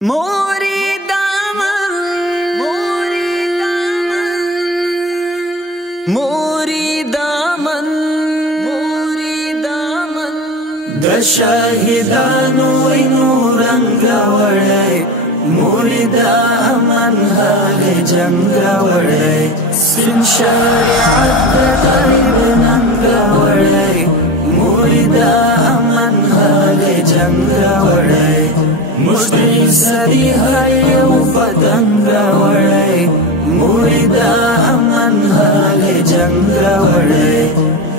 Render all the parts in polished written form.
موری دامن د شاهدانو وینو رنگ وړی موری دامن هغه جنگ وړی سپین شریعت د طیب ننګ وړی موری دامن هغه جنگ وړی مشتری سری هیو پتنگ وړی موری دامن هغه جنگ وړی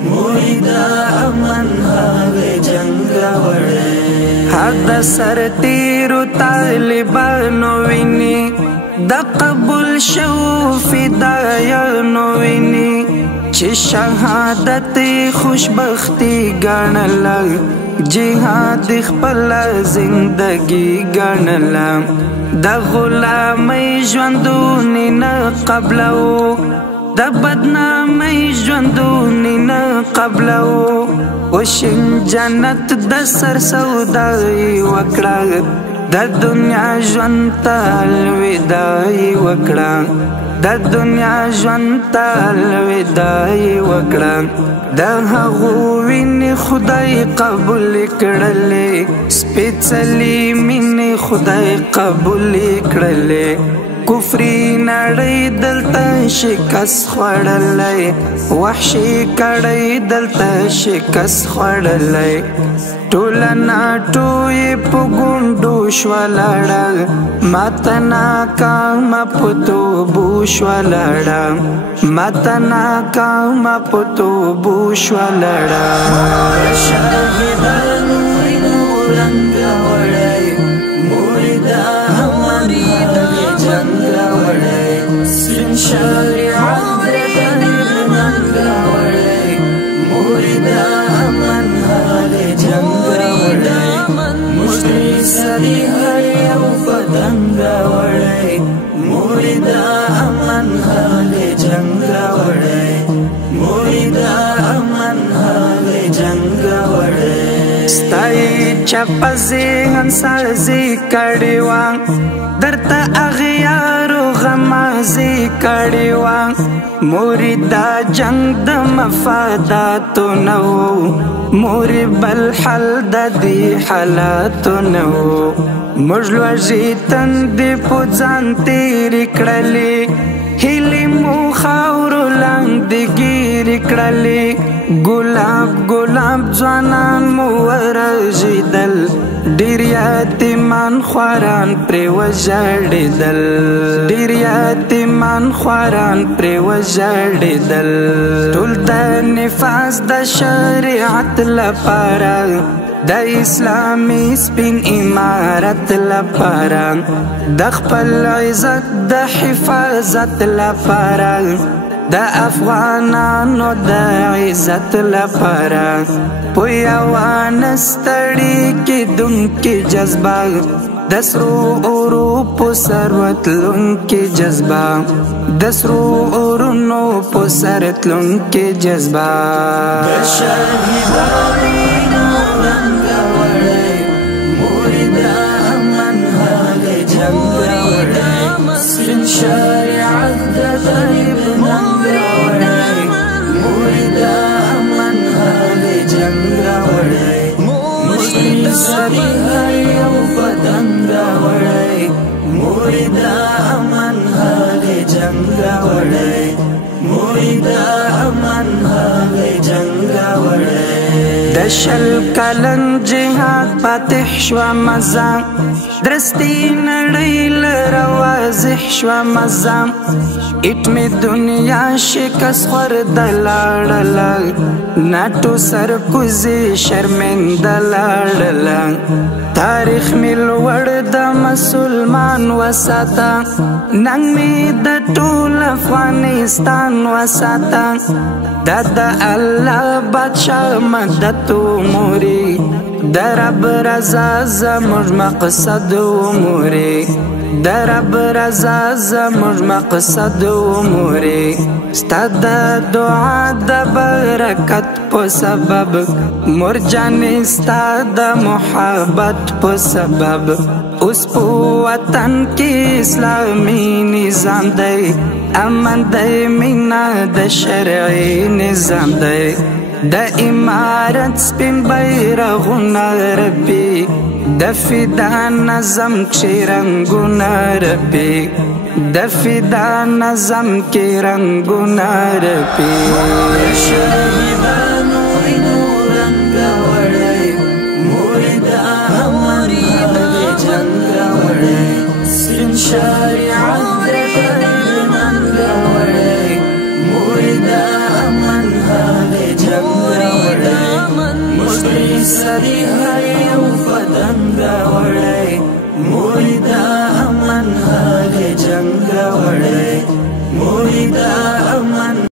موری دامن هغه جنگ وړی حد سر تیرو طالبانو ویني د قبول شو فدایانو ویني چې شهادت خوشبختی ګڼل جهاد خپل زندگی ګڼل د غلامۍ ژوندونې نه قبلو د بدنامۍ ژوندونې نه قبلو وشین جنت د سر سودای وکړه د دنیا ژوند ته الوداعي وکړه د دنیا ژوند ته الوداعي وکړه د هغو وینې خدای قبول کړلې سپېڅلې مینې خدای قبول کړلې کفري نړۍ دلته شکست خوړلی وحشي کړۍ دلته شکست خوړلی ټوله ناټویې په ګونډو شوه لاړه ماته ناکامه په توبو شوه لاړه ماته ناکامه په توبو شوه لاړه شاهدانو وینو رنګ وړی موری دامن هغې جنګ وړی سپین شریعت د طیب ننګ وړی موری دامن هغې جنګ مشتری سری هیو پتنگ وړی موری دامن هغې جنګ وړی موری دامن هغې جنګ وړی ستای چپه ذهن سازي کړې وه درته اغیارو غمازي کړې وه موری دا جنګ د مفاداتو نه و موری بل حل د دې حالاتو نه و موږ لوږې تندې په ځان تېرې کړلې هیلې مو خاورو لاندې ګیرې کړلې ګلاب ګلاب ځوانان مو ورژېدل ډېر یتیمان خواران پرې وژړېدل ډېر یتیمان خواران پرې وژړېدل ټول د نفاذ د شریعت لپاره د اسلامي سپین امارت لپاره د خپل عزت د حفاظت لپاره د افغانانو د عزت لپاره په یوه نه ستړي کېدونکې جذبه د سرو اورو په سر وتلونکې جذبه د سرو اورونو په سر تلونکې جذبه د شهیدانو رنګ وړی موری دامن هغې جنګ وړی سپین شریعت د طیب ننګ وړی موری دامن هغې جنګ وړی مشتری سری هیو پتنګ وړی موری دامن هغې جنګ وړی موری دامن هغې جنګ وړی د شل کلن جهاد فاتح شوه مزه درستي نړۍ لره واضح شوه مزه اټمې دنیا شکست خورده لاړله ناټو سرکوزي شرمنده لاړله تاریخ مې لوړ د مسلمان وساته ننګ مې د ټول افغانستان وساته دا د الله بادشاه مدد موری د رب رضا زموږ مقصد موری در رب رضا زموږ مقصد و موري ستا د دعا د برکت په سبب مور جانې ستا د محبت په سبب اوس په وطن کې اسلامي نظام دی امن دی مینا د شرعي نظام دی د امارت سپین بیرغونه ربي د فدا نظم کې رنګونه ربي د فدا نظم کې رنګونه ربي